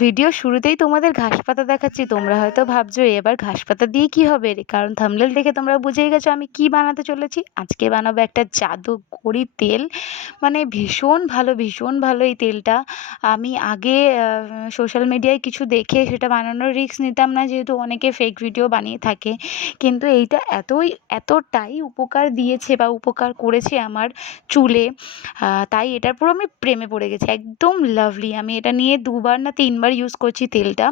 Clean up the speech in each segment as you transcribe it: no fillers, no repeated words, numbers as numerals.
Video শুরুতেই তোমাদের ঘাস পাতা দেখাচ্ছি। তোমরা হয়তো ভাবছো এবার ঘাস পাতা দিয়ে কি হবে রে, কারণ থাম্বনেল দেখে তোমরা বুঝেই গেছো আমি কি বানাতে চলেছি। আজকে বানাবো একটা জাদুকরি তেল, মানে ভীষণ ভালো এই তেলটা। আমি আগে সোশ্যাল মিডিয়ায় কিছু দেখে সেটা বানানোর রিস্ক নিতাম না, যেহেতু অনেকে ফেক ভিডিও বানিয়ে থাকে। কিন্তু এইটা এতটাই উপকার দিয়েছে বা উপকার করেছে আমার চুলে, তাই এটার পুরো আমি প্রেমে পড়ে গেছি, একদম লাভলি। আমি এটা নিয়ে 2বার না 3বার ইউজ করছি তেলটা।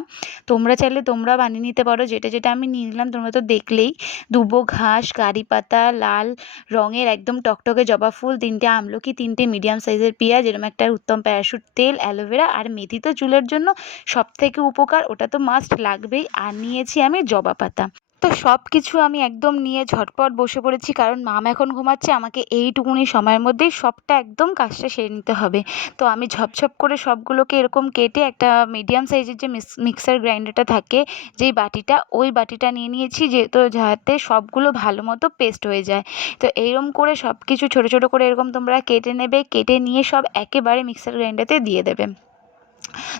তোমরা চাইলে তোমরা বানিয়ে নিতে পারো। যেটা যেটা আমি নিয়ে নিলাম তোমরা তো দেখলেই, দুবো ঘাস, কারি পাতা, লাল রঙের একদম টকটকে জবা ফুল, 3টে আমলকি, 3টে মিডিয়াম সাইজের পেঁয়াজ, এরকম একটা উত্তম প্যারাশুট তেল, অ্যালোভেরা আর মেথি তো চুলের জন্য সব থেকে উপকার, ওটা তো মাস্ট লাগবেই। আর নিয়েছি আমি জবা পাতা। তো সব কিছু আমি একদম নিয়ে ঝটপট বসে পড়েছি, কারণ মাম এখন ঘুমাচ্ছে, আমাকে এইটুকুনি সময়ের মধ্যেই সবটা একদম কাজটা সেরে নিতে হবে। তো আমি ঝপঝপ করে সবগুলোকে এরকম কেটে একটা মিডিয়াম সাইজের যে মিক্সার গ্রাইন্ডারটা থাকে, যেই বাটিটা, ওই বাটিটা নিয়ে নিয়েছি, যেহেতু যাতে সবগুলো ভালো মতো পেস্ট হয়ে যায়। তো এইরকম করে সব কিছু ছোটো ছোটো করে এরকম তোমরা কেটে নেবে, কেটে নিয়ে সব একেবারে মিক্সার গ্রাইন্ডারে দিয়ে দেবে।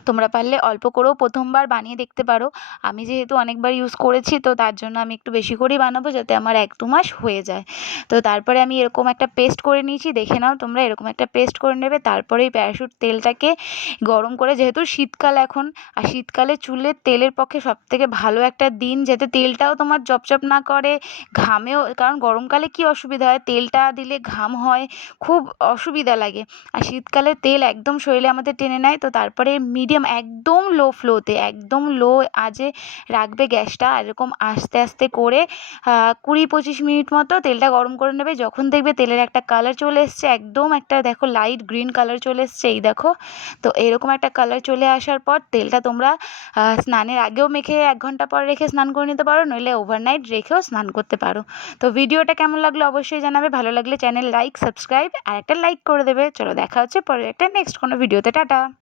তোমরা পারলে অল্প করেও প্রথমবার বানিয়ে দেখতে পারো। আমি যেহেতু অনেকবার ইউজ করেছি, তো তার জন্য আমি একটু বেশি করেই বানাবো, যাতে আমার 1-2 মাস হয়ে যায়। তো তারপরে আমি এরকম একটা পেস্ট করে নিয়েছি, দেখে নাও তোমরা, এরকম একটা পেস্ট করে নেবে। তারপরে এই প্যারাশুট তেলটাকে গরম করে, যেহেতু শীতকাল এখন, আর শীতকালে চুলের তেলের পক্ষে সবথেকে ভালো একটা দিন, যাতে তেলটাও তোমার চপচপ না করে, ঘামেও, কারণ গরমকালে কি অসুবিধা হয়, তেলটা দিলে ঘাম হয়, খুব অসুবিধা লাগে। আর শীতকালে তেল একদম শরীরে আমাদের টেনে নেয়। তো তারপরে মিডিয়াম, একদম লো ফ্লোতে, একদম লো আঁচে রাখবে গ্যাসটা, এরকম আস্তে আস্তে করে 20-25 মিনিট মতো তেলটা গরম করে নেবে। যখন দেখবে তেলের একটা কালার চলে এসছে, একদম একটা দেখো লাইট গ্রিন কালার চলে এসছে, এই দেখো। তো এরকম একটা কালার চলে আসার পর তেলটা তোমরা স্নানের আগেও মেখে 1 ঘন্টা পর রেখে স্নান করে নিতে পারো, নইলে ওভারনাইট রেখেও স্নান করতে পারো। তো ভিডিওটা কেমন লাগলো অবশ্যই জানাবে, ভালো লাগলে চ্যানেল লাইক, সাবস্ক্রাইব আর একটা লাইক করে দেবে। চলো দেখা হচ্ছে পরের একটা নেক্সট কোনো ভিডিওতে। টাটা।